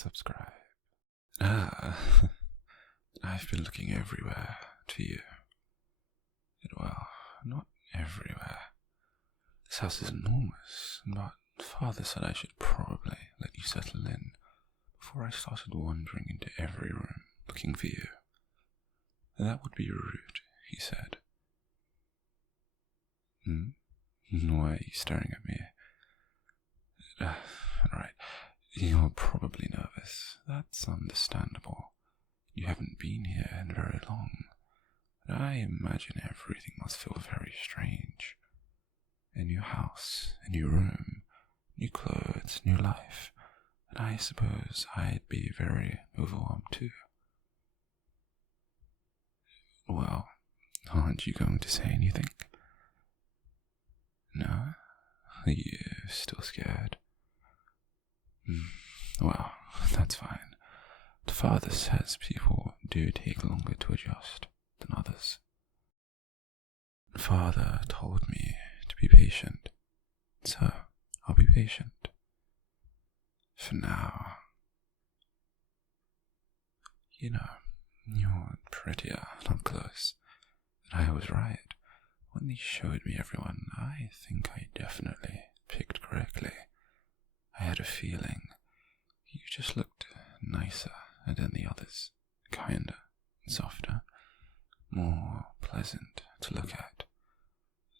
subscribe. I've been looking everywhere for you. Well, not everywhere. This house is enormous, but Father said I should probably let you settle in before I started wandering into every room looking for you. That would be rude, he said. Why are you staring at me? Alright, you're probably nervous. That's understandable. You haven't been here in very long. But I imagine everything must feel very strange. A new house, a new room, new clothes, new life. And I suppose I'd be very overwhelmed too. Well, aren't you going to say anything? No? Are you still scared? Well, that's fine. The Father says people do take longer to adjust than others. Father told me to be patient, so I'll be patient. For now. You know, you're prettier up close. And I was right. When they showed me everyone, I think I definitely picked correctly. I had a feeling you just looked nicer than the others, kinder, softer, more pleasant to look at.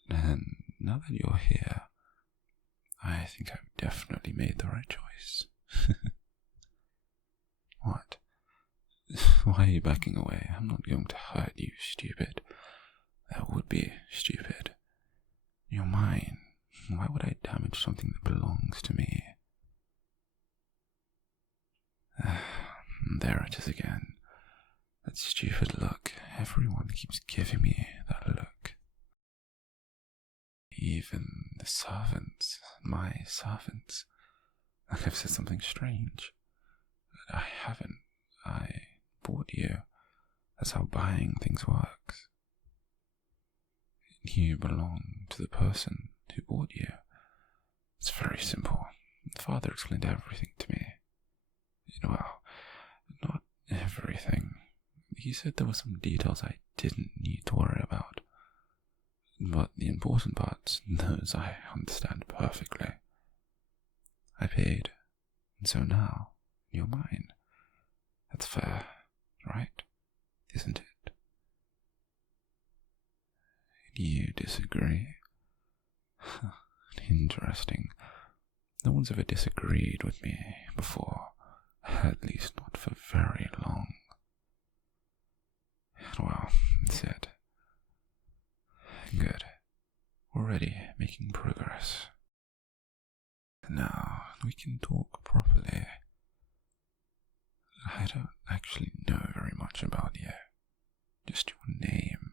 And now that you're here, I think I've definitely made the right choice. What? Why are you backing away? I'm not going to hurt you, stupid. That would be stupid. You're mine. Why would I damage something that belongs to me? There it is again. That stupid look. Everyone keeps giving me that look. Even the servants, my servants, like I've said something strange. But I haven't. I bought you. That's how buying things works. You belong to the person who bought you. It's very simple. Father explained everything to me. Well, not everything. He said there were some details I didn't need to worry about. But the important parts, those I understand perfectly. I paid, and so now you're mine. That's fair, right? Isn't it? You disagree? Interesting. No one's ever disagreed with me before. At least not for very long. Well, that's it. Good. Already making progress. Now we can talk properly. I don't actually know very much about you. Just your name.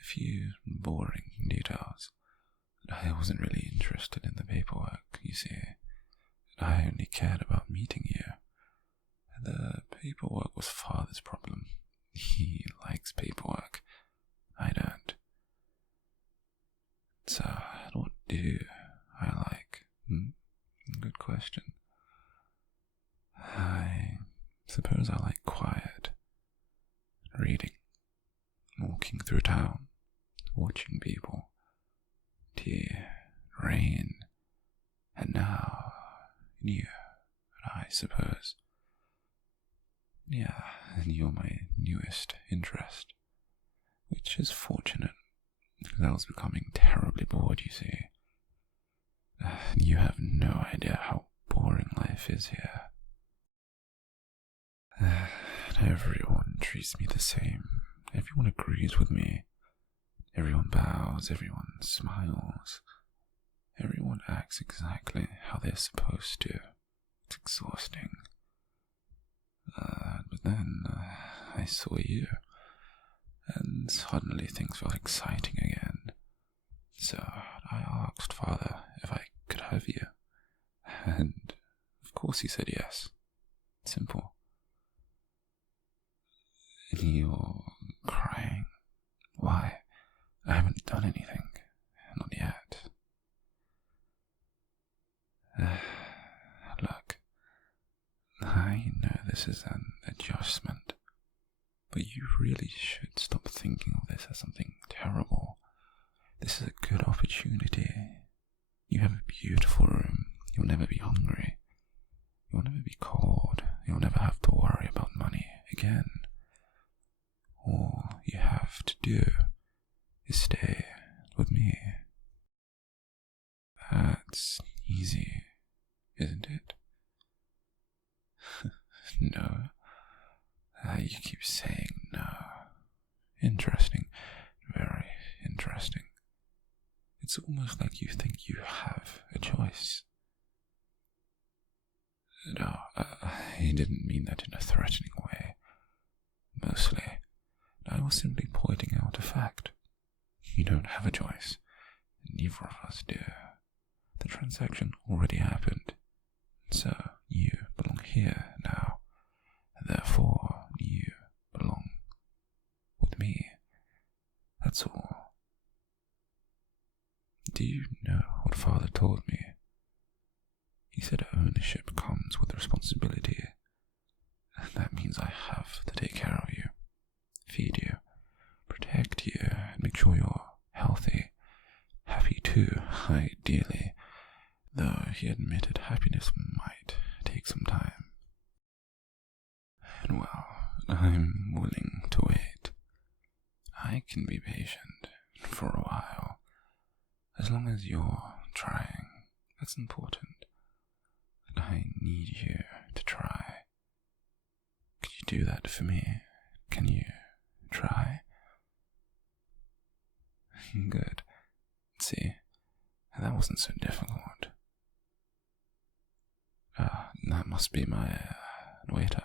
A few boring details. I wasn't really interested in the paperwork, you see. I only cared about meeting you. The paperwork was Father's problem. He likes paperwork. I don't. So, what do I like? Good question. I suppose I like quiet. Reading. Walking through town. Watching people. Tea. Rain. And now, you, I suppose. Yeah, and you're my newest interest, which is fortunate, because I was becoming terribly bored, you see. You have no idea how boring life is here. Everyone treats me the same. Everyone agrees with me. Everyone bows, everyone smiles. Everyone acts exactly how they're supposed to. It's exhausting. But then I saw you, and suddenly things felt exciting again. So I asked Father if I could have you, and of course he said yes. Simple. You're crying. Why? I haven't done anything. Not yet. Look, I this is an adjustment, but you really should stop thinking of this as something terrible. This is a good opportunity. You have a beautiful room. You'll never be hungry. You'll never be cold. You'll never have to worry about money again. All you have to do is stay with me. That's easy, isn't it? No. You keep saying no. Interesting. Very interesting. It's almost like you think you have a choice. No, I didn't mean that in a threatening way. Mostly, I was simply pointing out a fact. You don't have a choice. Neither of us do. The transaction already happened. So, you belong here now. Therefore, you belong with me. That's all. Do you know what Father told me? He said ownership comes with responsibility. That means I have to take care of you, feed you, protect you, and make sure you're healthy, happy too, ideally, though he admitted happiness might take some time. And well, I'm willing to wait. I can be patient for a while, as long as you're trying. That's important. I need you to try. Could you do that for me? Can you try? Good. See, that wasn't so difficult. That must be my waiter.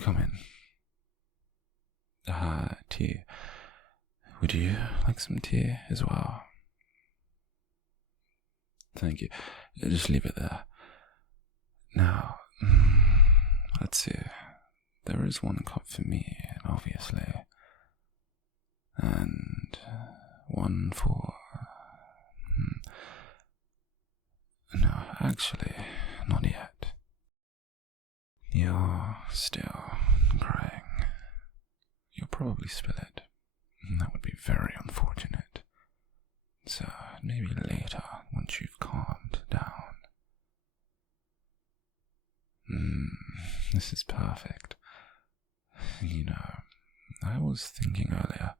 Come in. Tea. Would you like some tea as well? Thank you. Just leave it there. Now, let's see. There is one cup for me, obviously. And one for... No, actually, not yet. You're still crying. You'll probably spill it. That would be very unfortunate. So, maybe later, once you've calmed down. This is perfect. You know, I was thinking earlier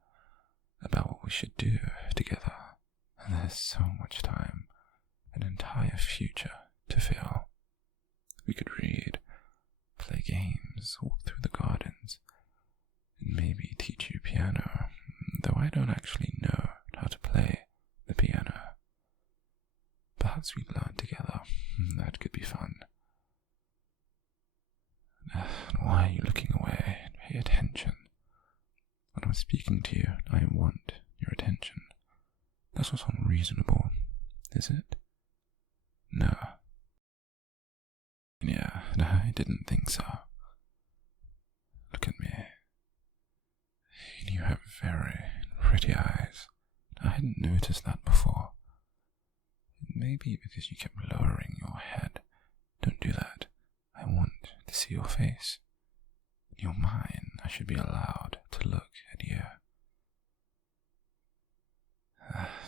about what we should do together. There's so much time, an entire future to fill. We could read, play games, walk through the gardens, and maybe teach you piano, though I don't actually know how to play the piano. Perhaps we'd learn together. That could be fun. Why are you looking away? Pay attention. When I'm speaking to you, I want your attention. That's not unreasonable, is it? No. Yeah, I didn't think so. Look at me. You have very pretty eyes. I hadn't noticed that before. Maybe because you kept lowering your head. Don't do that. I want to see your face. You're mine. I should be allowed to look at you.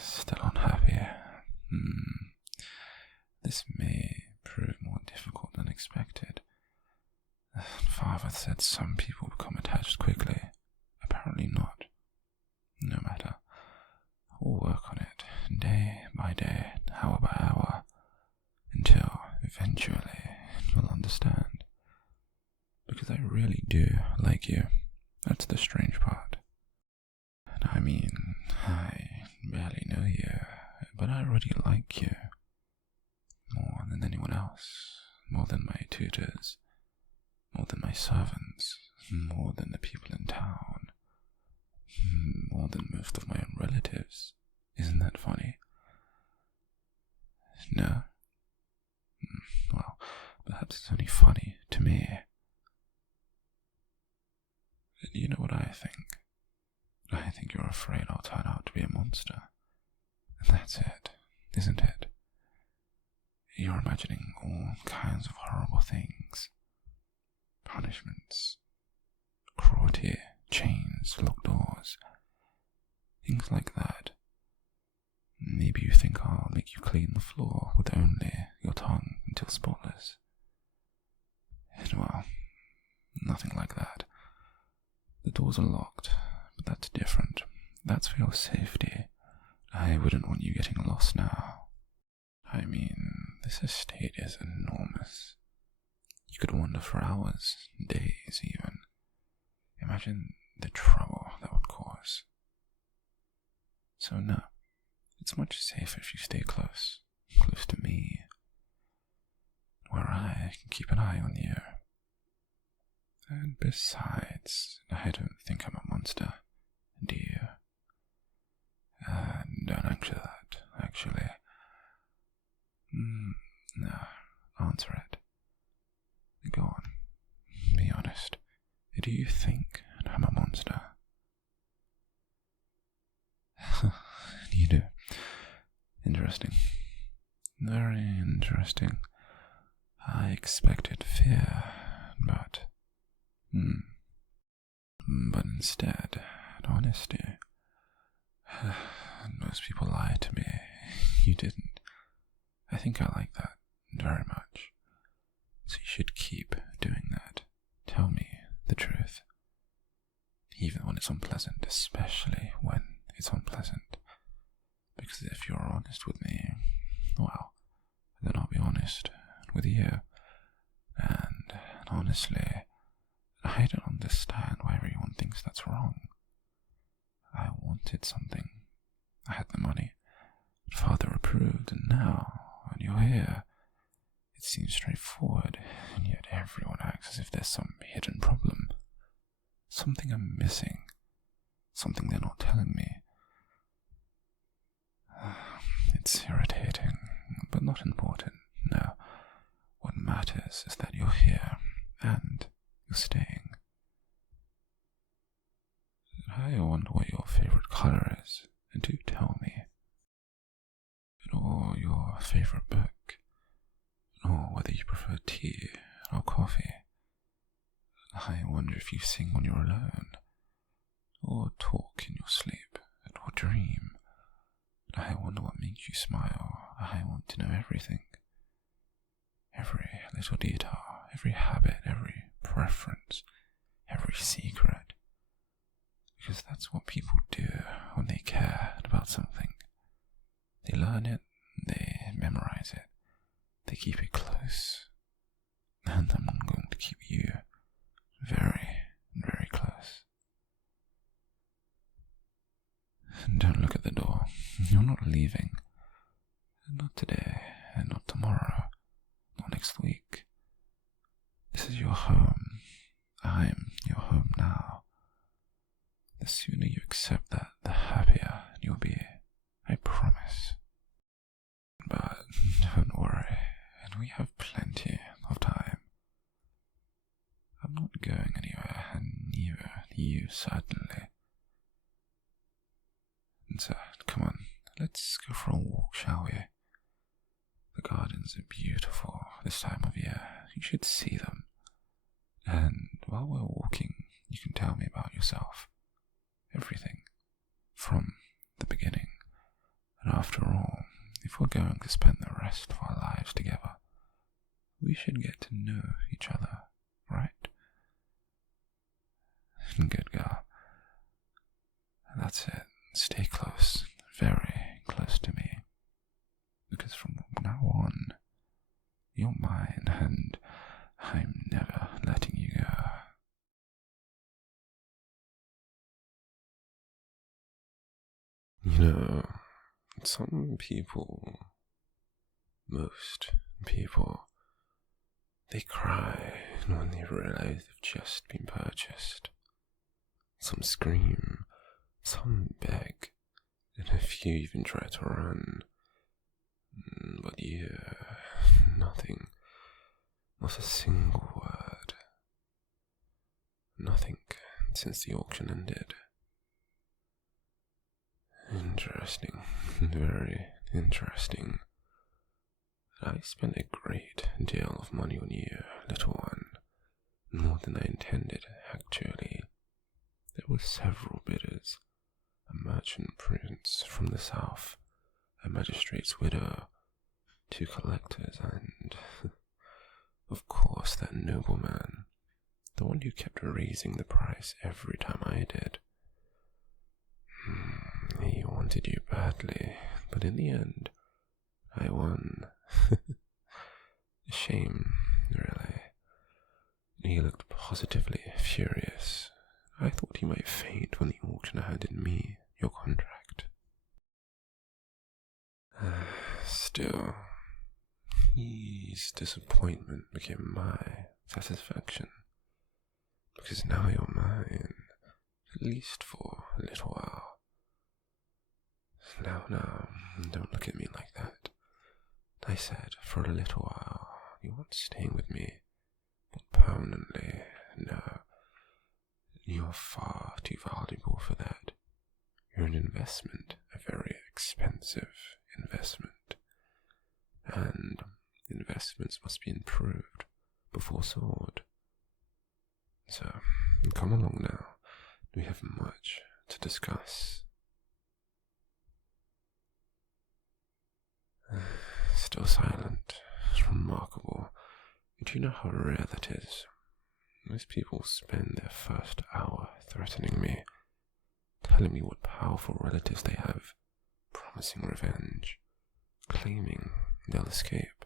Still unhappy. This may prove more difficult than expected. Father said some people become attached quickly. Apparently not. No matter. We'll work on it, day by day, hour by hour, until eventually you'll understand. Because I really do like you. That's the strange part. I mean, I barely know you, but I already like you. More than anyone else. More than my tutors. More than my servants. More than the people in town. More than most of my own relatives. Isn't that funny? No? Well, perhaps it's only funny to me. You know what I think? I think you're afraid I'll turn out to be a monster. And that's it, isn't it? You're imagining all kinds of horrible things. punishments, cruelty, chains, locked doors, things like that. Maybe you think I'll make you clean the floor with only your tongue until spotless. And well, nothing like that. The doors are locked, but that's different. That's for your safety. I wouldn't want you getting lost now. I mean, this estate is enormous. You could wander for hours, days even. Imagine the trouble that would cause. So no, it's much safer if you stay close to me, where I can keep an eye on you. And besides, I don't think I'm a monster, do you? Don't answer that, actually. No, answer it. Go on, be honest. Do you think I'm a monster? You do. Interesting. Very interesting. I expected fear, but instead, honesty. Most people lie to me. You didn't. I think I like that very much. So you should keep doing that. Tell me the truth. Even when it's unpleasant, especially when it's unpleasant. Because if you're honest with me, well, then I'll be honest with you. And honestly, I don't understand why everyone thinks that's wrong. I wanted something. I had the money. Father approved, and now, when you're here, it seems straightforward, and yet everyone acts as if there's some hidden problem. Something I'm missing. Something they're not telling me. It's irritating, but not important. No. What matters is that you're here, and you're staying. I wonder what your favorite color is, and do tell me. Or your favorite book, or whether you prefer tea or coffee. I wonder if you sing when you're alone, or talk in your sleep, or dream. I wonder what makes you smile. I want to know everything. Every little detail, every habit, every preference, every secret. Because that's what people do when they care about something. They learn it, they memorize it, they keep it close. And I'm going to keep you very, very close. Don't look at the door. You're not leaving. Not today, and not tomorrow, not next week. This is your home. I'm your home now. The sooner you accept that, the happier you'll be. I promise. But don't worry, and we have plenty of time. I'm not going anywhere, and neither you, certainly. And so, come on, let's go for a walk, shall we? The gardens are beautiful this time of year. You should see them. And while we're walking, you can tell me about yourself. Everything. From the beginning. And after all, if we're going to spend the rest of our lives together, we should get to know each other, right? Good girl. That's it. Stay close, very close to me. Because from now on, you're mine, and I'm never letting you go. You know, some people, most people, they cry when they realize they've just been purchased. Some scream, some beg, and a few even try to run. But you, nothing, not a single word. Nothing since the auction ended. Interesting, very interesting. I spent a great deal of money on you, little one. More than I intended, actually. There were several bidders, a merchant prince from the south, a magistrate's widow, 2 collectors, and, of course, that nobleman, the one who kept raising the price every time I did. He wanted you badly, but in the end, I won. A shame, really. He looked positively furious. I thought he might faint when the auctioneer handed me your contract. Still, his disappointment became my satisfaction, because now you're mine, at least for a little while. Now, don't look at me like that. I said, for a little while. You aren't staying with me, but permanently. No, you're far too valuable for that. You're an investment, a very expensive investment. And investments must be improved before sold. So, come along now. We have much to discuss. Still silent. It's remarkable. Do you know how rare that is? Most people spend their first hour threatening me, telling me what powerful relatives they have, promising revenge, claiming they'll escape.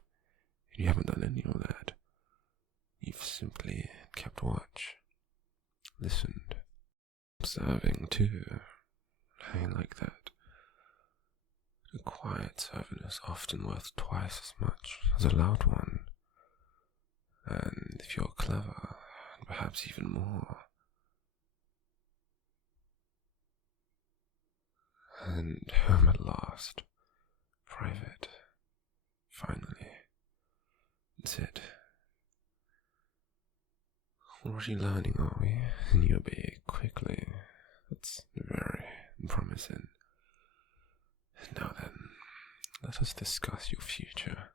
And you haven't done any of that. You've simply kept watch, listened, observing too. I like that. A quiet servant is often worth twice as much as a loud one. And if you're clever, perhaps even more. And home at last. Private. Finally. That's it. Already learning, are we? And you obey quickly. That's very promising. Now then, let us discuss your future.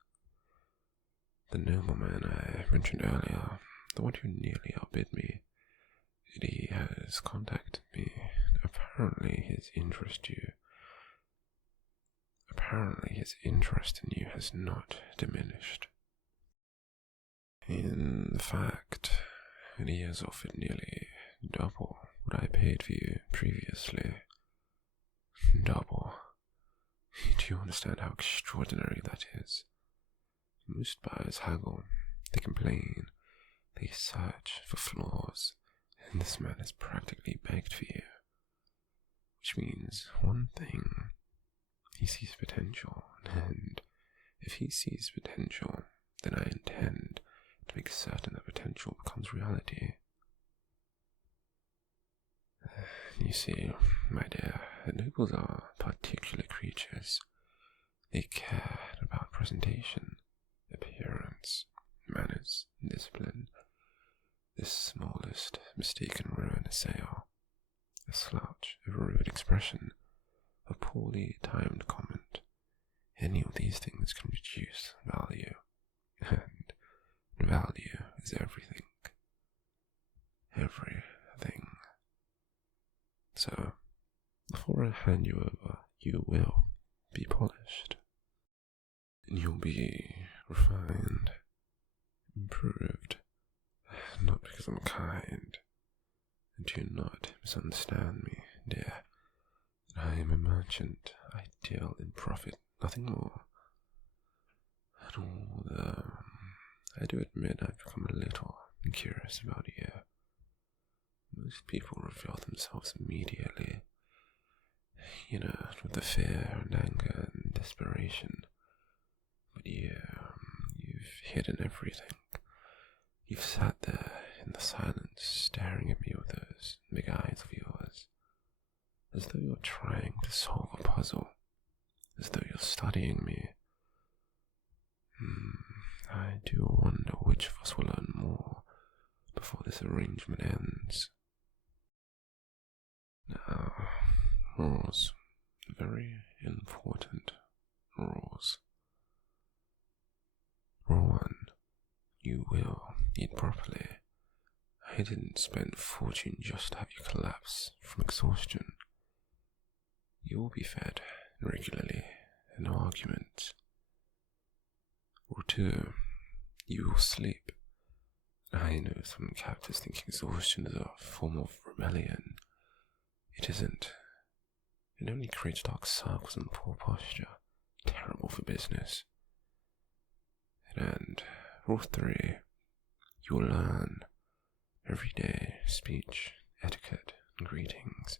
The nobleman I mentioned earlier, the one who nearly outbid me, he has contacted me. Apparently his interest in you has not diminished. In fact, he has offered nearly double what I paid for you previously. Double. Do you understand how extraordinary that is? Most buyers haggle, they complain, they search for flaws, and this man has practically begged for you. Which means one thing, he sees potential, and if he sees potential, then I intend to make certain that potential becomes reality. You see, my dear, nobles are particular creatures. They care about presentation, appearance, manners, discipline. The smallest mistake can ruin a sale. A slouch, a rude expression, a poorly timed comment. Any of these things can reduce value. And value is everything. Everything. So, before I hand you over, you will be polished. And you'll be refined, improved. Not because I'm kind. And do not misunderstand me, dear. I am a merchant. I deal in profit, nothing more. And although I do admit I've become a little curious about you. Most people reveal themselves immediately, with the fear and anger and desperation. But you've hidden everything. You've sat there in the silence, staring at me with those big eyes of yours, as though you're trying to solve a puzzle, as though you're studying me. I do wonder which of us will learn more before this arrangement ends. Now, rules. Very important rules. Rule 1. You will eat properly. I I didn't spend a fortune just to have you collapse from exhaustion. You will be fed regularly, and no arguments. Or two, you will sleep. I know some captors think exhaustion is a form of rebellion. It isn't. It only creates dark circles and poor posture, terrible for business. And rule 3, you will learn everyday speech, etiquette, and greetings,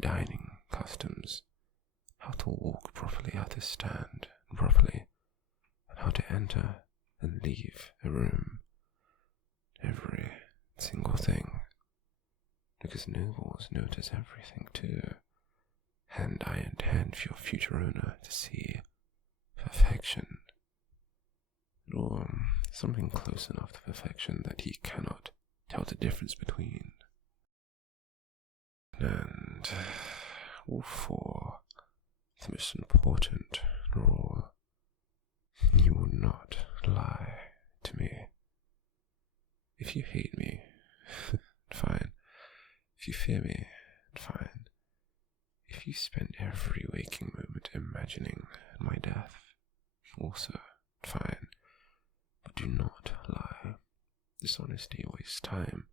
dining customs, how to walk properly, how to stand properly, and how to enter and leave a room. Every single thing. Because nobles notice everything too. And I intend for your future owner to see perfection. Or something close enough to perfection that he cannot tell the difference between. And rule 4, the most important rule, you will not lie to me. If you hate me, fine. If you fear me, fine. If you spend every waking moment imagining my death, also fine. But do not lie. Dishonesty wastes time,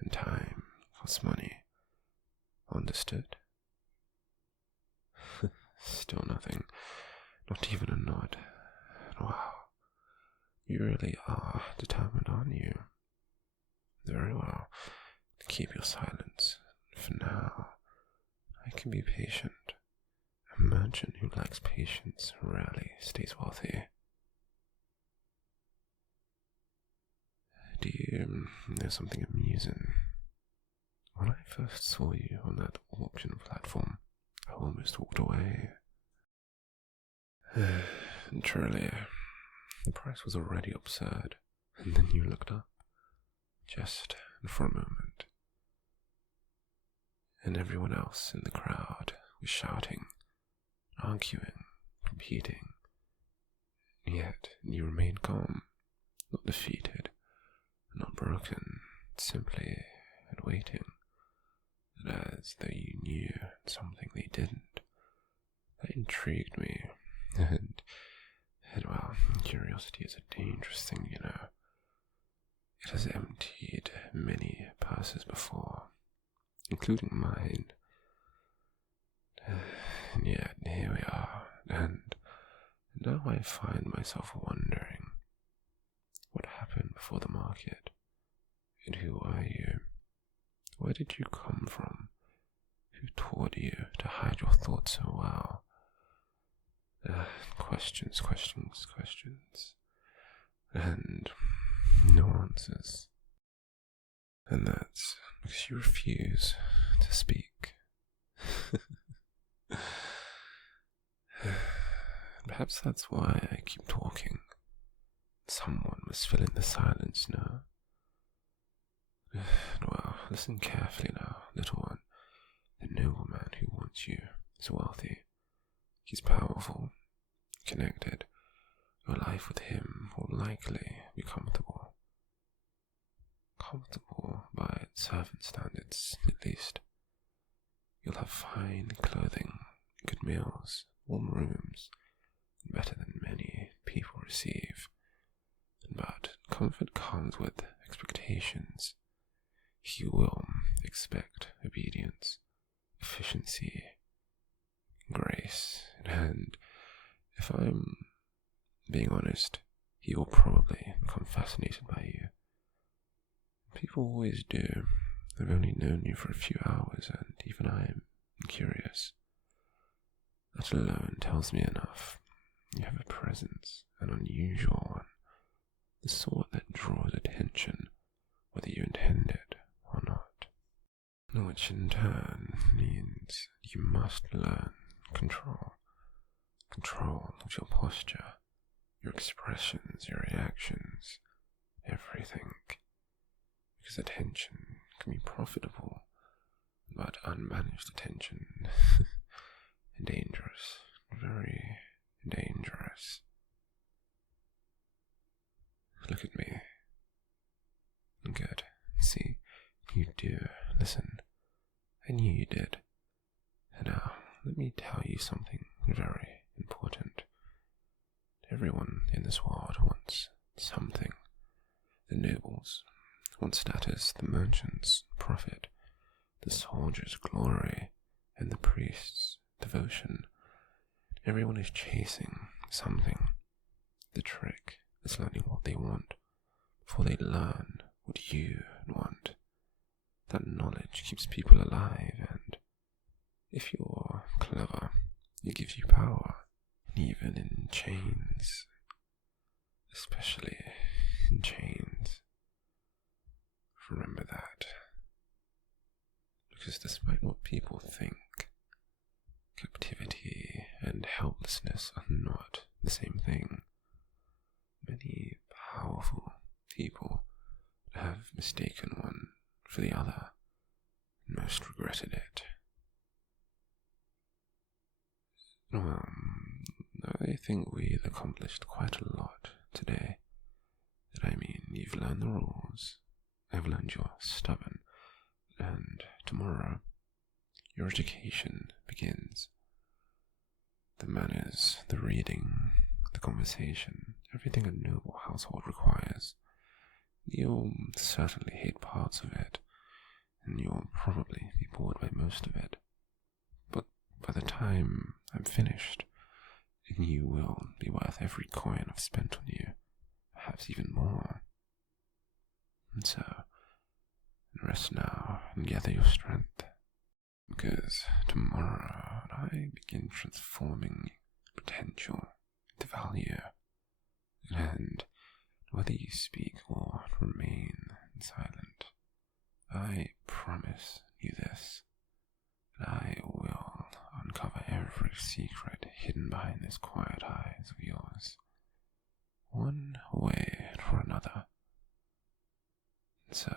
and time costs money. Understood? Still nothing. Not even a nod. Wow. You really are determined, aren't you? Very well. Keep your silence. For now, I can be patient. A merchant who lacks patience rarely stays wealthy. Do you know something amusing? When I first saw you on that auction platform, I almost walked away. Truly, the price was already absurd, and then you looked up, just for a moment, and everyone else in the crowd was shouting, arguing, competing, yet you remained calm, not defeated, not broken, simply waiting, as though you knew something they didn't. That intrigued me, and well, curiosity is a dangerous thing, you know. It has emptied many purses before, including mine. And yet here we are, and now I find myself wondering, what happened before the market? And who are you? Where did you come from? Who taught you to hide your thoughts so well? Questions, and no answers. And that's because you refuse to speak. Perhaps that's why I keep talking. Someone must fill in the silence now. Well, listen carefully now, little one. The nobleman who wants you is wealthy. He's powerful, connected. Your life with him will likely be comfortable. Comfortable by servant standards, at least. You'll have fine clothing, good meals, warm rooms, better than many people receive. But comfort comes with expectations. You will expect obedience, efficiency, grace, and if I'm being honest, he will probably become fascinated by you. People always do. I've only known you for a few hours, and even I'm curious. That alone tells me enough. You have a presence, an unusual one, the sort that draws attention, whether you intend it or not. Which in turn means you must learn control. Control of your posture, your expressions, your reactions, everything. Because attention can be profitable, but unmanaged attention dangerous, very dangerous. Look at me. Good. See, You do. Listen, I knew you did. And now, let me tell you something very important. Everyone in this world wants something. The nobles want status, the merchants profit, the soldiers glory, and the priests devotion. Everyone is chasing something. The trick is learning what they want before they learn what you want. That knowledge keeps people alive, and if you're clever, it gives you power, even in chains. Especially in chains. Remember that. Because despite what people think, captivity and helplessness are not the same thing. Many powerful people have mistaken one for the other, and most regretted it. Well, I think we've accomplished quite a lot today. I mean, you've learned the rules, I've learned you're stubborn, and tomorrow, your education begins. The manners, the reading, the conversation, everything a noble household requires. You'll certainly hate parts of it, and you'll probably be bored by most of it. But by the time I'm finished, you will be worth every coin I've spent on you, perhaps even more. And so, rest now and gather your strength, because tomorrow I begin transforming potential into value, and whether you speak or remain silent, I promise you this, that I will uncover every secret hidden behind these quiet eyes of yours, one way or another. So,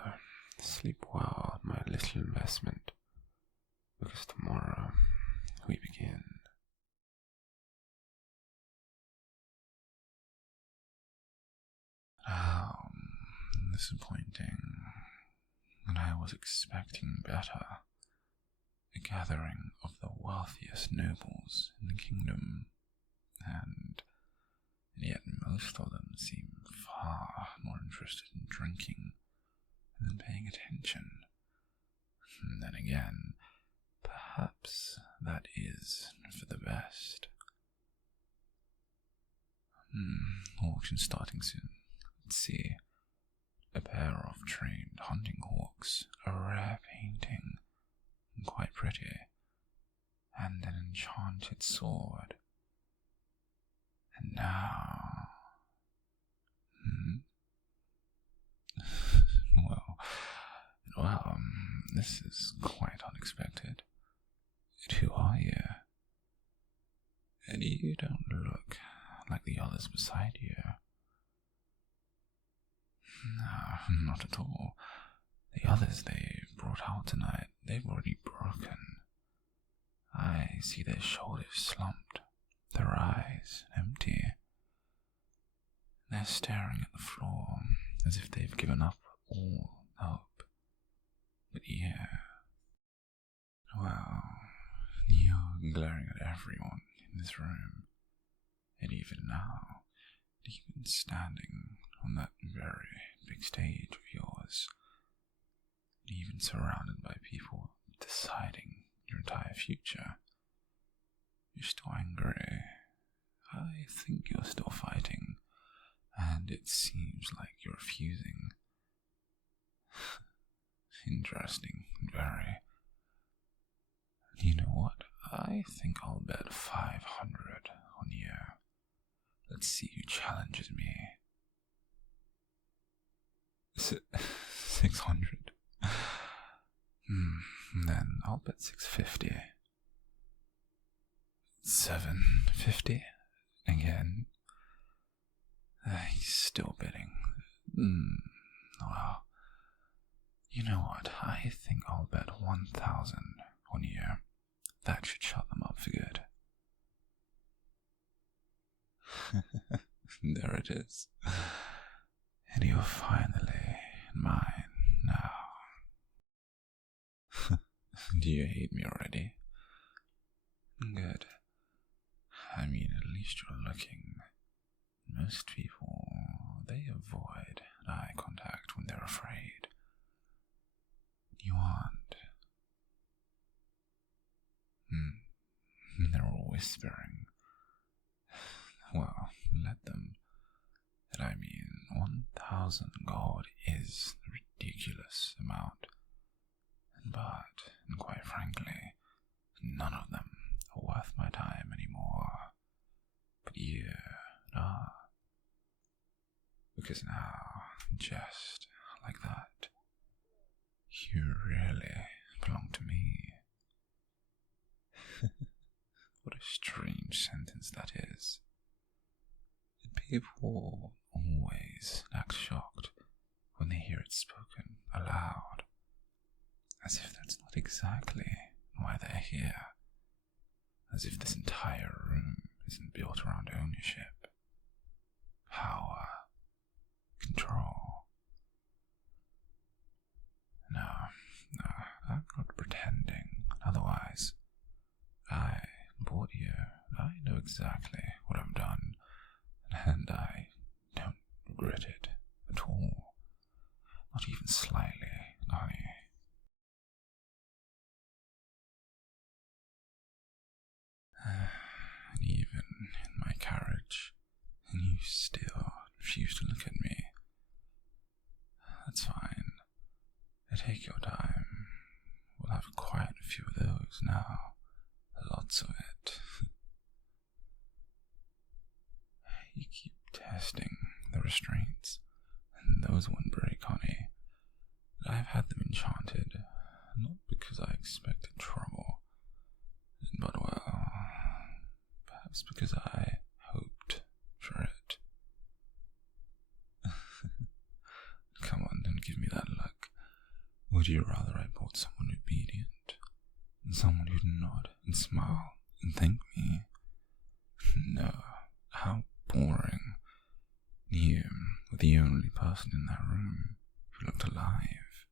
sleep well, my little investment, because tomorrow we begin. How disappointing. And I was expecting better. A gathering of the wealthiest nobles in the kingdom, and yet most of them seem far more interested in drinking than paying attention. And then again, perhaps that is for the best. Auction starting soon. Let's see. A pair of trained hunting hawks, a rare painting, quite pretty, and an enchanted sword. And now... Well, this is quite unexpected. And who are you? And you don't look like the others beside you. No, not at all. The others they brought out tonight, they've already broken. I see their shoulders slumped, their eyes empty. They're staring at the floor as if they've given up all hope. But yeah, well, you're glaring at everyone in this room, and even now, even standing on that very big stage of yours, even surrounded by people deciding your entire future, you're still angry. I think you're still fighting, and it seems like you're refusing. Interesting, very. You know what? I think I'll bet 500 on you. Let's see who challenges me. 600? Then I'll bet 650. 750? Again? He's still bidding. Well, you know what? I think I'll bet 1,000 on you. That should shut them up for good. There it is. And you're finally mine now. Do you hate me already? Good. I mean, at least you're looking. Most people, they avoid eye contact when they're afraid. You aren't. They're all whispering. Well, let them. And I mean, 1,000 gold is a ridiculous amount. But, quite frankly, none of them are worth my time anymore. But you are. Because now, just like that, you really belong to me. What a strange sentence that is. People always act shocked when they hear it spoken aloud, as if that's not exactly why they're here, as if this entire room isn't built around ownership, power, control. No, I'm not pretending otherwise. I bought you. I know exactly what I've done, and I don't regret it at all. Not even slightly, And even in my carriage, and you still refuse to look at me. That's fine. Take your time. We'll have quite a few of those now. Lots of it. You keep testing the restraints, and those won't break, honey. I've had them enchanted, not because I expected trouble, but well, perhaps because I hoped for it. Come on, don't give me that look. Would you rather I bought someone obedient, than someone who'd nod and smile and thank me? No, how boring. You were the only person in that room who looked alive.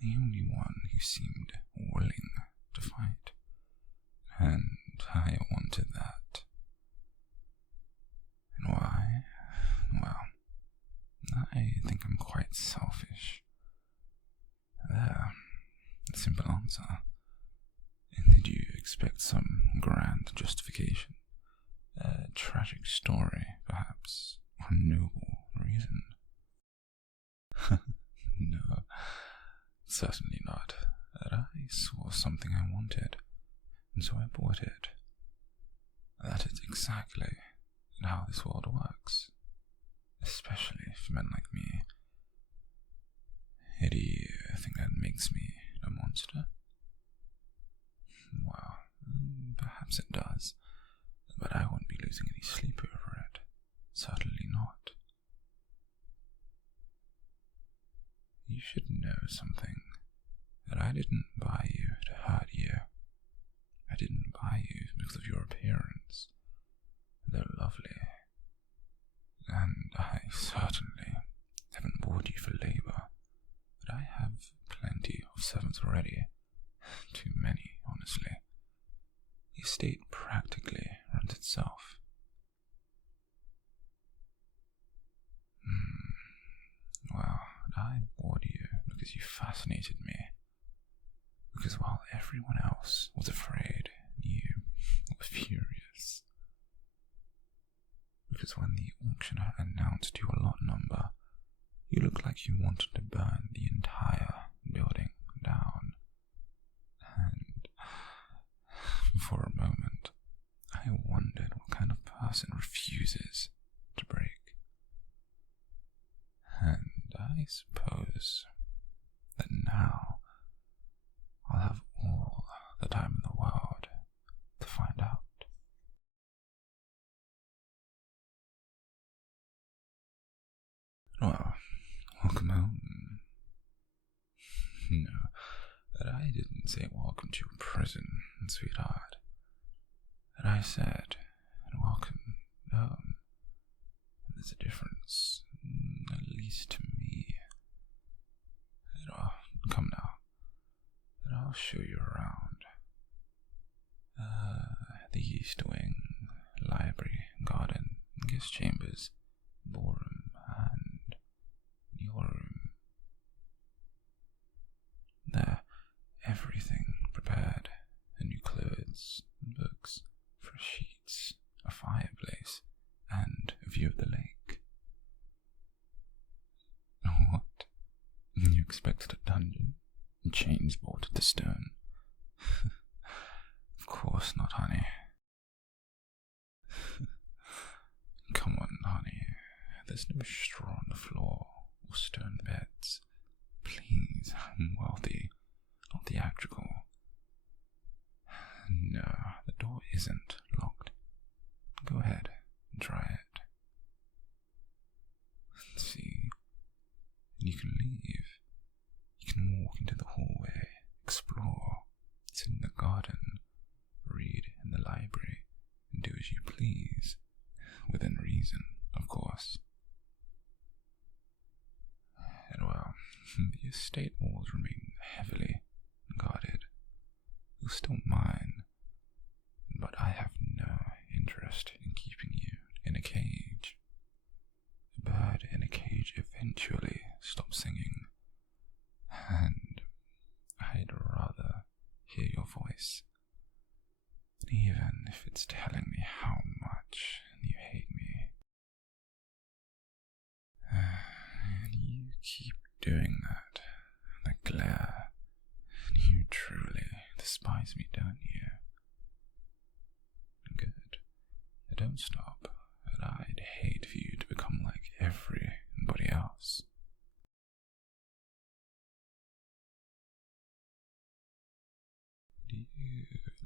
The only one who seemed willing to fight. And I wanted that. And why? Well, I think I'm quite selfish. There, a simple answer. And did you expect some grand justification? A tragic story, perhaps, or a noble reason? No, certainly not. I saw something I wanted, and so I bought it. That is exactly how this world works, especially for men like me. Do you think that makes me a monster? Well, perhaps it does, but I won't be losing any sleep over it. Certainly not. You should know something, that I didn't buy you to hurt you. I didn't buy you because of your appearance. Though lovely. And I certainly haven't bought you for labor. But I have plenty of servants already. Too many, honestly. The estate practically runs itself. Well, I bought you because you fascinated me. Because while everyone else was afraid, you were furious. Because when the auctioneer announced your lot number, you looked like you wanted to burn the entire building down. And for a moment, I wondered what kind of person refuses to break. And I suppose that now I'll have all the time in the world to find out. Well, welcome home. No, that I didn't say welcome to your prison, sweetheart. That I said welcome home. There's a difference, at least to me. Come now. I'll show you around. The East Wing, library, garden, guest chambers, ballroom, and your room. There, everything prepared, new clothes, books, fresh sheets, a fireplace, and a view of the lake. What? You expected a dungeon? Chains bolted to stone? Of course not, honey. Come on, honey. There's no straw on the floor or stone beds. Please, I'm wealthy, not theatrical. No, the door isn't locked. Go ahead and try it. See, you can leave. You can walk into the hallway, explore, sit in the garden, read in the library, and do as you please, within reason, of course. And well, the estate walls remain heavily guarded. You're still mine, but I have no interest in keeping you in a cage. A bird in a cage eventually stops singing, and I'd rather hear your voice, even if it's telling me how much you hate me. And you keep doing that glare, and you truly despise me, don't you? Good. Don't stop, and I'd hate for you to become like everybody else. You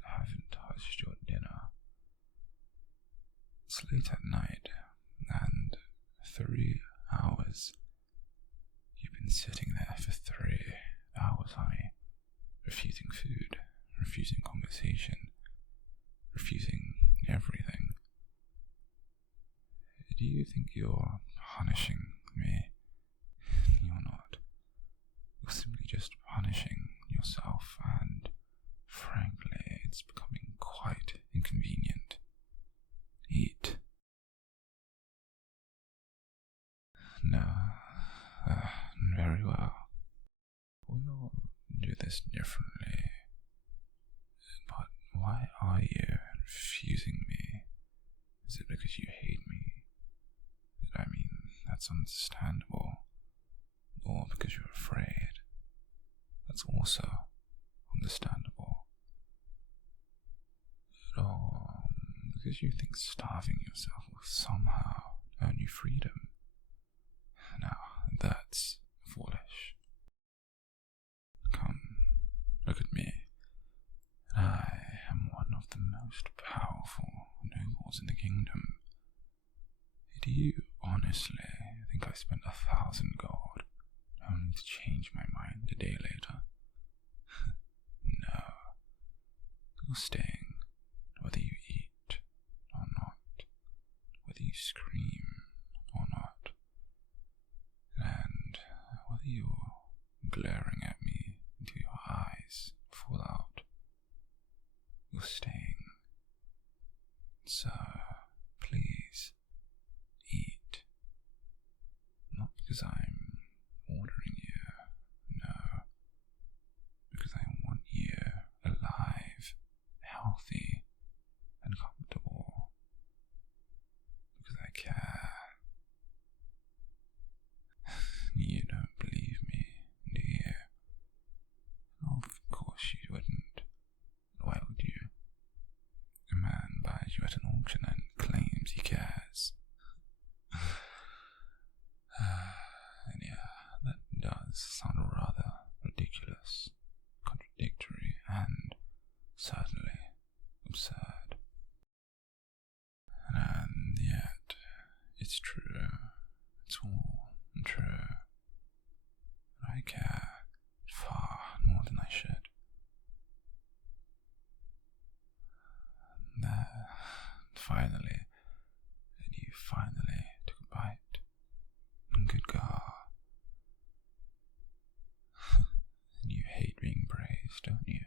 haven't touched your dinner. It's late at night, and 3 hours. You've been sitting there for 3 hours, honey, refusing food, refusing conversation, refusing everything. Do you think you're punishing me? You're not. You're simply just punishing yourself, and frankly, it's becoming quite inconvenient. Eat. No. Very well. We'll do this differently. But why are you refusing me? Is it because you hate me? I mean, that's understandable. Or because you're afraid. That's also understandable. Or because you think starving yourself will somehow earn you freedom. Now, that's foolish. Come, look at me. I am one of the most powerful nobles in the kingdom. Do you honestly think I spent 1,000 gold only to change my mind a day later? No. You're staying, whether you eat or not, whether you scream or not, and whether you're glaring at me until your eyes fall out. You're staying. So, please, eat. Not because I'm ordering you, no. Because I want you alive, healthy, and comfortable. Because I care. You don't believe me, do you? Of course you wouldn't. Why would you? A man buys you at an auction and claims he cares. And yeah, that does sound rather ridiculous, contradictory, and certainly absurd. And yet, it's true. It's all true. I care far more than I should. There, finally, and you finally took a bite. Good girl. And you hate being praised, don't you?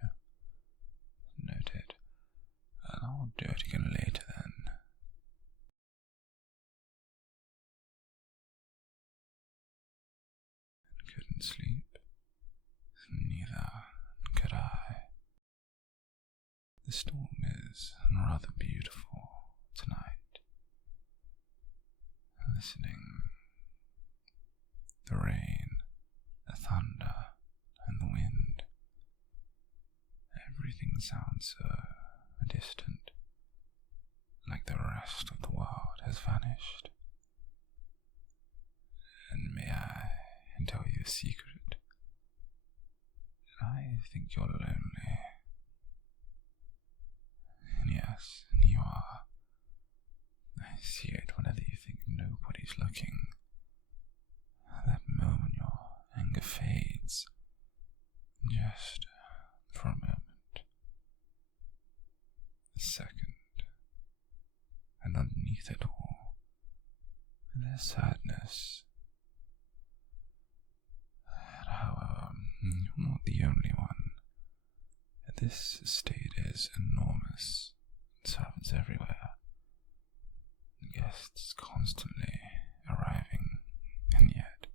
couldn't sleep. Neither could I. The storm is rather beautiful tonight. Listening, the rain, the thunder, and the wind. Everything sounds so distant, like the rest of the world has vanished. And may I tell you a secret? I think you're lonely. And yes, you are. I see it whenever you think nobody's looking. That moment your anger fades, just for a moment. A second, and underneath it all, there's sadness. However, you're not the only one. This estate is enormous, servants everywhere, guests constantly arriving, and yet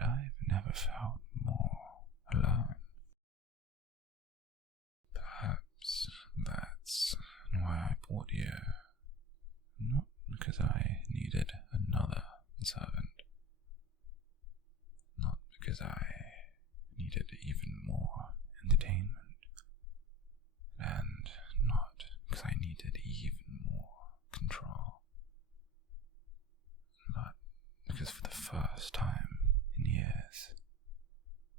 I've never felt more alone. Perhaps that's why I bought you, not because I needed another servant, not because I needed even more entertainment, and not because I needed even more control, but because for the first time in years,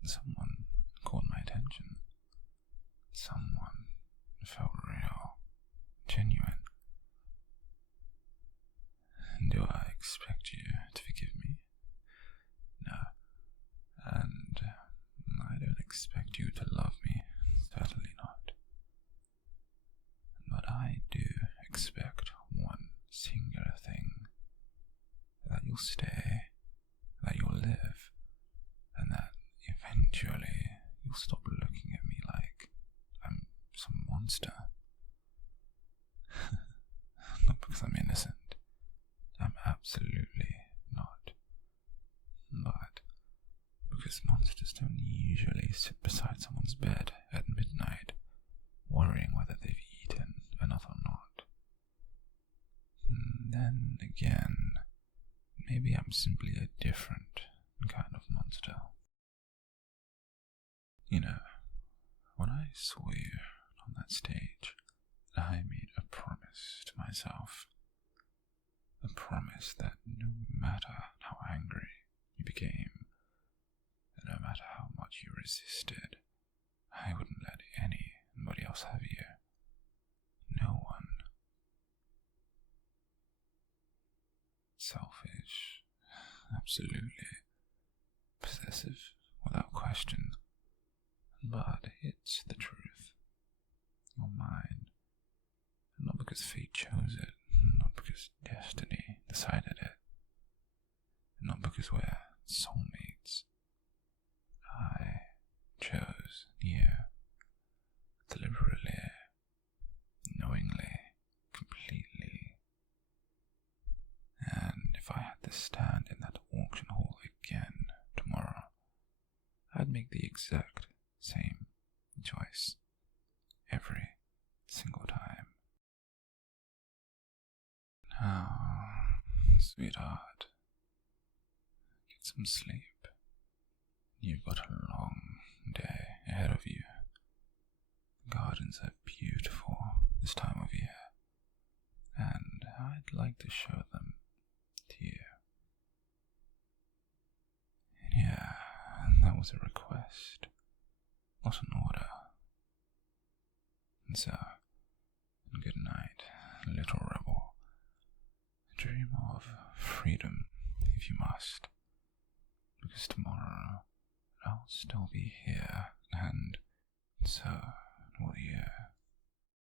someone caught my attention. Someone felt real, genuine. Do I expect you to forgive me? No. And I don't expect you to love me, certainly not. But I do expect one singular thing: that you'll stay, that you'll live, and that eventually you'll stop looking at me like I'm some monster. Not because I'm innocent. I'm absolutely not. But because monsters don't usually sit beside someone's bed at midnight, worrying whether they've eaten enough or not. Then again, maybe I'm simply a different kind of monster. You know, when I saw you on that stage, I made a promise to myself. A promise that no matter how angry you became, no matter how much you resisted, I wouldn't let anybody else have you. No one. Selfish, absolutely. Possessive, without question. But it's the truth. You're mine. Not because fate chose it, not because destiny decided it, not because we're soulmates. I chose you, deliberately, knowingly, completely. And if I had to stand in that auction hall again tomorrow, I'd make the exact same choice every single time. Now, sweetheart, get some sleep. You've got a long day ahead of you. Gardens are beautiful this time of year, and I'd like to show them to you. Yeah, that was a request, not an order. And so, good night, little rebel. Dream of freedom, if you must, because tomorrow I'll still be here, and so will you.